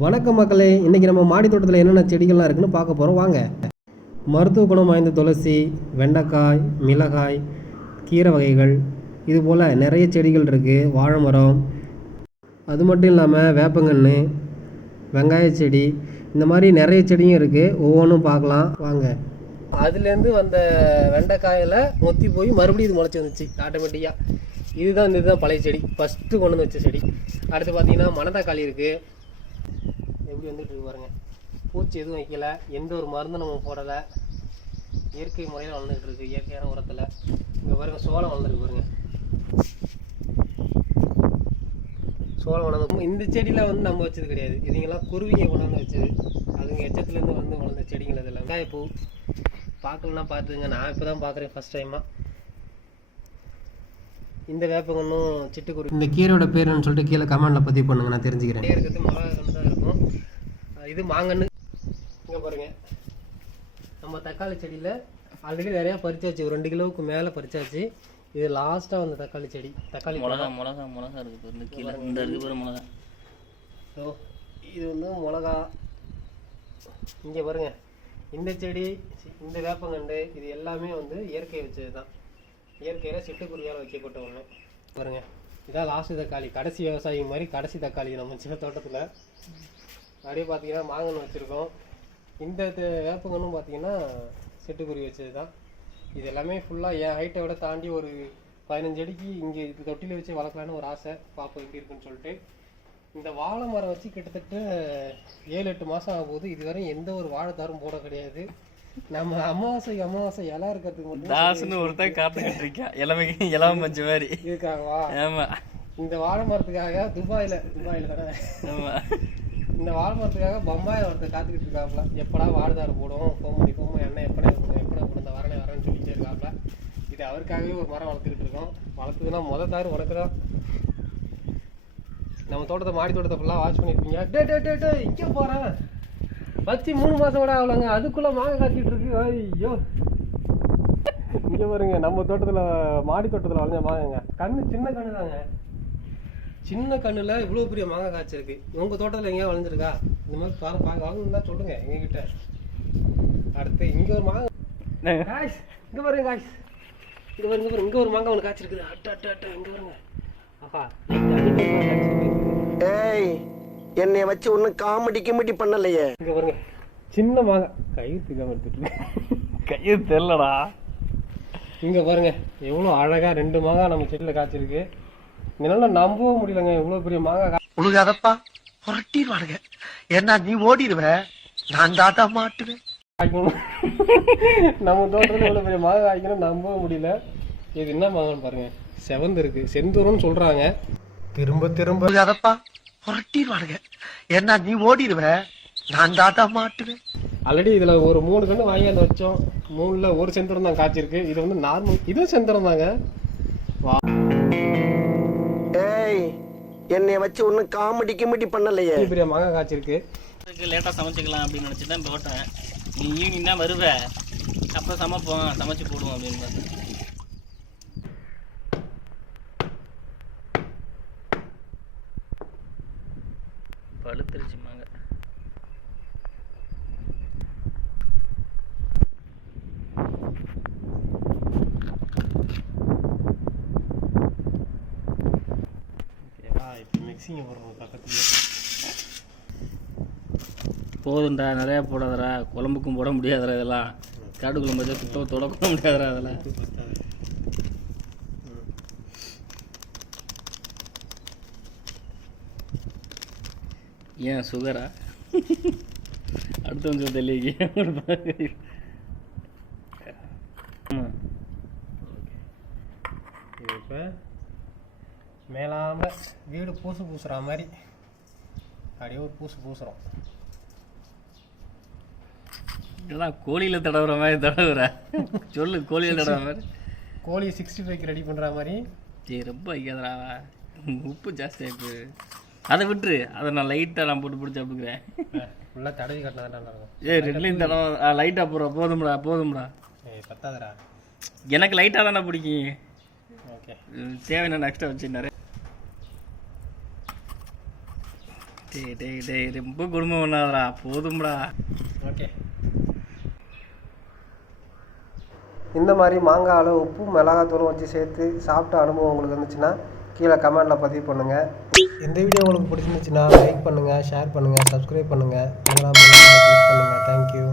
வணக்கம் மக்களே இன்றைக்கி நம்ம மாடி தோட்டத்தில் என்னென்ன செடிகள்லாம் இருக்குன்னு பார்க்க போகிறோம் வாங்க. மருத்துவ குணம் வாய்ந்த துளசி வெண்டைக்காய் மிளகாய் கீரை வகைகள் இது போல் நிறைய செடிகள் இருக்குது வாழை மரம் அது மட்டும் இல்லாமல் வேப்பங்கன்று வெங்காய செடி இந்த மாதிரி நிறைய செடியும் இருக்குது ஒவ்வொன்றும் பார்க்கலாம். வாங்க. அதுலேருந்து வந்த வெண்டைக்காயில் மொத்தி போய் மறுபடியும் இது முளைச்சி வந்துச்சு ஆட்டோமேட்டிக்காக இதுதான் இந்த இதுதான் பழைய செடி. ஃபஸ்ட்டு கொண்டு வந்து வச்ச செடி. அடுத்து பார்த்திங்கன்னா மணத்தக்காளி இருக்குது எப்படி வந்துட்டு இருக்கு பாருங்க. பூச்சி எதுவும் வைக்கல. எந்த ஒரு மருந்தும் நம்ம போடலை. இயற்கை முறையில் வளர்ந்துட்டு இருக்கு. இயற்கையான உரத்தில். இங்கே பாருங்க சோளம் வளர்ந்துருக்கு பாருங்க. சோளம் வளர்ந்து இந்த செடியில் வந்து நம்ம வச்சது கிடையாது. இதுங்கெல்லாம் குருவிங்க கொண்டு வந்து வச்சது அதுங்க எச்சத்துலேருந்து வந்து வளர்ந்த செடிகள் இதெல்லாம் வெங்காயப்பூ. பார்க்கலன்னா பார்த்துங்க நான் இப்போ தான் பார்க்குறேன் ஃபஸ்ட் டைமாக இந்த வேப்பங்கன்னும் சிட்டுக்குருவி. இந்த கீரையோட பேருன்னு சொல்லிட்டு கீழே கமெண்டில் பதிவு பண்ணுங்க. நான் தெரிஞ்சுக்கிறேன். இருக்கிறது மிளகா கன்று தான் இருக்கும் இது மாங்கன்று இங்கே பாருங்க. நம்ம தக்காளி செடியில் ஆல்ரெடி நிறையா பறிச்சாச்சு. ஒரு ரெண்டு கிலோவுக்கு மேலே பறிச்சாச்சு. இது லாஸ்ட்டாக வந்த தக்காளி செடி. தக்காளி மிளகா மிளகா மிளகா இருக்கு பாரு. கீழே. இந்த இருக்கு பாரு மிளகா. ஸோ இது வந்து மிளகா. இங்கே பாருங்க. இந்த செடி இந்த வேப்பங்கண்டு இது எல்லாமே வந்து இயற்கை வச்சது தான் இயற்கையில் சிட்டுக்குருவியால் வைக்கப்பட்ட ஒன்று பாருங்க. இதான் லாஸ்ட் தக்காளி. கடைசி விவசாயி மாதிரி கடைசி தக்காளி நம்ம சின்ன தோட்டத்தில். அப்படியே பார்த்தீங்கன்னா மாங்கன்று வச்சுருக்கோம். இந்த வேப்பங்கன்னும் பார்த்தீங்கன்னா சிட்டுக்குருவி வச்சது தான் இது எல்லாமே ஃபுல்லாக என் ஹைட்டை விட தாண்டி ஒரு பதினஞ்சு அடிக்கு இங்கே இது தொட்டியில் வச்சு வளர்க்கலான்னு ஒரு ஆசை. பார்ப்போம் எப்படி இருக்குன்னு சொல்லிட்டு. இந்த வாழை மரம் வச்சு கிட்டத்தட்ட ஏழு எட்டு மாதம் ஆகும்போது இதுவரை எந்த ஒரு வாழைத்தாரும் போட கிடையாது. நம்ம அமாவாசை அமாவாசை இலை இருக்கிறதுக்கு மட்டும் தாசுன்னு ஒருத்தன் காத்துக்கிட்டு இருக்கான். இளமை இளம் பஞ்சு மாதிரி. இருக்காங்கவா ஆமா. இந்த வாழை மரத்துக்காக துபாயில் துபாயில் தானே. ஆமா. இந்த வாழை மரத்துக்காக பம்பாய் ஒருத்தர் காத்துக்கிட்டு இருக்காப்புல. எப்படா வாழைதார் போடும்? போமணி போமணி அண்ணன் எப்படா எப்படா போடும் இந்த வரனே வரேன்னு சொல்லிட்டே இருக்காப்புல. இது அவருக்காகவே ஒரு மரம் வளர்த்துக்கிட்டு இருக்கோம். வளர்த்துதுன்னா முத தாறு உனக்கு தான். நம்ம தோட்டத்தை மாடி தோட்டத்தை ஃபுல்லாக வாட்ச் பண்ணியிருப்பீங்க டே டே டே டே இங்கே போகிறேன் வச்சு மூணு மாதம் கூட ஆகலங்க. அதுக்குள்ளே மாங்காய் காய்ச்சிட்டு இருக்கு. ஐயோ. இங்கே பாருங்க நம்ம தோட்டத்தில் மாடி தோட்டத்தில் வளைஞ்ச மாங்கங்க கண்ணு சின்ன கண்ணு தாங்க சின்ன கண்ணுல இவ்வளோ பெரிய மாங்காய் காய்ச்சிருக்கு உங்கள் தோட்டத்தில் எங்கேயா வளைஞ்சிருக்கா இந்த மாதிரி பார்க்க பார்க்க வாங்கணும்னா சொல்லுங்க எங்ககிட்ட. அடுத்து இங்கே ஒரு மாங்காய். காய்ஸ் இங்கே பாருங்க காய்ஸ் இங்கே பாருங்க பாருங்க இங்கே ஒரு மாங்காய் ஒன்று காய்ச்சிருக்குது அட்ட அட்ட அட்ட இங்கே பாருங்க. ஆஹா காய்ச்சிருக்கு. ஏய் என்னை வச்சு ஒன்றும் காமெடி கிமெடி பண்ணலையே. இங்க பாருங்க சின்ன மாங்காய். கயிறு தெரியாம எடுத்துட்டு இருக்கு. கையை தெரியலடா. இங்க பாருங்க எவ்வளோ அழகா ரெண்டு மாங்காய் நம்ம செடியில் காய்ச்சிருக்கு. என்னால நம்பவும் முடியலங்க. இவ்வளோ பெரிய மாங்காய் காய் உழுகாதப்பா. புரட்டிடுவானுங்க. ஏன்னா நீ ஓடிடுவ. நான் தாத்தா மாட்டுவேன். நம்ம தோட்டத்தில் இவ்வளோ பெரிய மாங்காய் காய்க்கணும் நம்பவும் முடியல. இது என்ன மாங்கான்னு பாருங்க. செவந்து இருக்கு. செந்தூரம்னு சொல்றாங்க. திரும்ப திரும்ப. உழுகாதப்பா. புரட்டிடுவானுங்க. ஏன்னா நீ ஓடிடுவ. நான் தாத்தா மாட்டுவேன். ஆல்ரெடி இதுல ஒரு மூணு கன்று வாங்கியாந்து வச்சோம். மூணுல ஒரு செந்தூரம் தான் காய்ச்சிருக்கு. இது வந்து நார்மல் இதுவும் செந்தூரம் தாங்க. வா என்னை வச்சு ஒன்றும் காமெடி கிமெடி பண்ணலையே. பெரிய மாங்காய் காய்ச்சிருக்கு. லேட்டாக சமைச்சிக்கலாம் அப்படின்னு நினச்சி தான் போட்டேன். நீ ஈவினிங் தான் வருவ. அப்போ சமைப்போம் சமைச்சு போடுவோம் அப்படின்னு பார்த்தேன். பழுத்துருச்சு இப்போ மிக்சிங்க போடுறோம் பக்கத்துலயே. போதும்டா நிறையா போடாதடா. குழம்புக்கும் போட முடியாதுடா இதெல்லாம். காடு குழம்பு வச்சா சுத்தம் தொடக்கூட முடியாதுடா அதெல்லாம் ஏன் சுகரா? அடுத்த ஆமாம் இது இப்போ மேலாம வீடு பூசு பூசுற மாதிரி. அப்படியே ஒரு பூசு பூசுறோம். இதெல்லாம் கோழியில் தடவுற மாதிரி தடவுற. சொல்லு கோழியில் தடவுற மாதிரி. கோழி சிக்ஸ்டி ஃபைவ் ரெடி பண்ற மாதிரி. சரி ரொம்ப வைக்காதடா. உப்பு ஜாஸ்தி ஆயிட்டு அதை விட்டுரு. அதை நான் லைட்டாக நான் போட்டு பிடிச்சி அப்படிங்கிறேன் ஃபுல்லாக தடவி கட்டினா ஏய் ரெட்லையும் தடவை லைட்டாக போடுற. போதும்டா போதும்டா. ஏய் பத்தாதடா. எனக்கு லைட்டாக தானே பிடிக்கும். ஓகே. தேவையான எக்ஸ்ட்ரா வச்சு நிறைய டேய் டேய் டேய் ரொம்ப குடும்பம் பண்ணாதடா. போதும்டா. ஓகே. இந்த மாதிரி மாங்காயில் உப்பு மிளகாத்தூளும் வச்சு சேர்த்து சாப்பிட்ட அனுபவம் உங்களுக்கு இருந்துச்சுன்னா கீழே கமெண்டில் பதிவு பண்ணுங்கள் இந்த வீடியோ உங்களுக்கு பிடிச்சிருந்துச்சுன்னா லைக் பண்ணுங்கள் ஷேர் பண்ணுங்கள் சப்ஸ்கிரைப் பண்ணுங்கள் கிளிக் பண்ணுங்கள் தேங்க்யூ